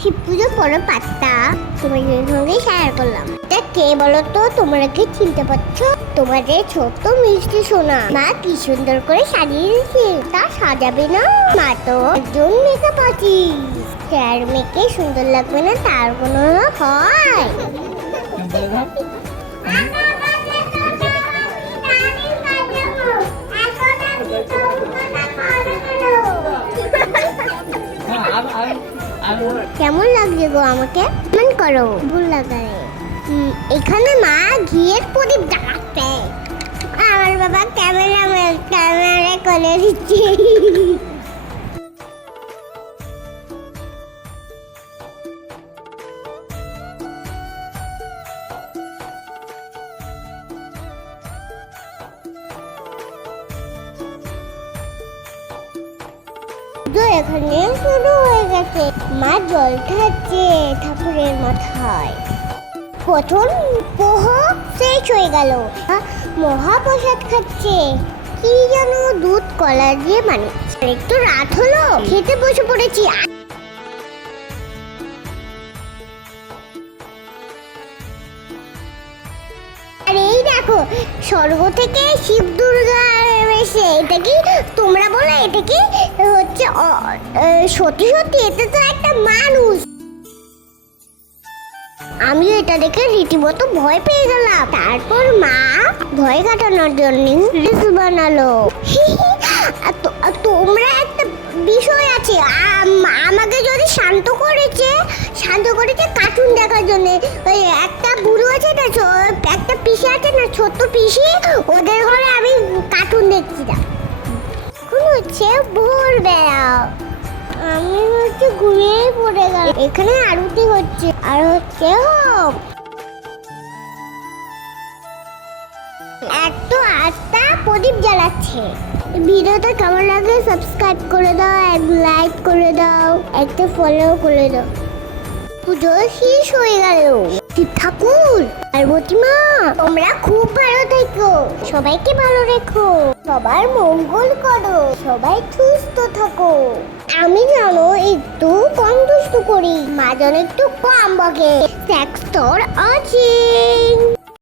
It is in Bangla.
শিব পুজো পরে পাত্তা। তোমাদের সঙ্গে শেয়ার করলাম। এটা কে বলো তো তোমরা কি চিনতে পারছ? তোমাদের ছোট্ট মিষ্টি সোনা। মা কি সুন্দর করে সাজিয়ে দিয়েছে তা সাজাবে না। মা তো একজন মেকআপ আর্টিস্ট যার মেয়েকে সুন্দর লাগবে না, তার কোনো হয়? কেমন লাগছে গো আমাকে? কেমন করো। ভুল লাগায় এখানে মা ঘিয়ের প্রদীপ জ্বালাচ্ছে। আমার বাবা ক্যামেরা ক্যামেরা করে দিচ্ছে। তো এখানে শুরু হয়ে গেছে। মা জল খাচ্ছে, ঠাকুরের মাথায়। প্রথম শেষ হয়ে গেল। মহাপ্রসাদ খাচ্ছে। কি যেন দুধ কলা দিয়ে মানে একটু রাত হলো, খেতে বসে পড়েছি। আর এই দেখো, স্বর্গ থেকে শিব দুর্গা এটা কি তোমরা বলো, এটা কি হচ্ছে সত্যি সত্যি? এটা তো একটা মানুষ। আমি এটা দেখে রীতিমতো ভয় পেয়ে গেলাম। তারপর মা ভয় কাটানোর জন্য বানালো। তোমরা একটা বিষয় আছে আম- আমাকে যদি শান্ত করেছে শান্ত করেছে কার্টুন দেখার জন্য। ওই একটা বুড়ো আছে না একটা পিসি আছে না, ছোট্ট পিসি, ওদের ঘরে আমি কার্টুন দেখছিলাম। এখন হচ্ছে ভোরবেলা। আমি হচ্ছে ঘুমিয়ে পড়ে গেল এখানে আরতি হচ্ছে, আর হচ্ছে হোম। এত আস্তা প্রদীপ জ্বালাচ্ছে। ভিডিওটা কেমন লাগে সাবস্ক্রাইব করে দাও, এক লাইক করে দাও, একটা ফলো করে দাও। পুজো শেষ হয়ে গেল। শিব ঠাকুর পার্বতী মা তোমরা খুব ভালো থেকো। সবাইকে ভালো রেখো। সবার মঙ্গল করো। সবাই সুস্থ থাকো। আমি জানো একটু কম দুষ্টু করি, মা যেন একটু কম বকে। সেক্স আছে।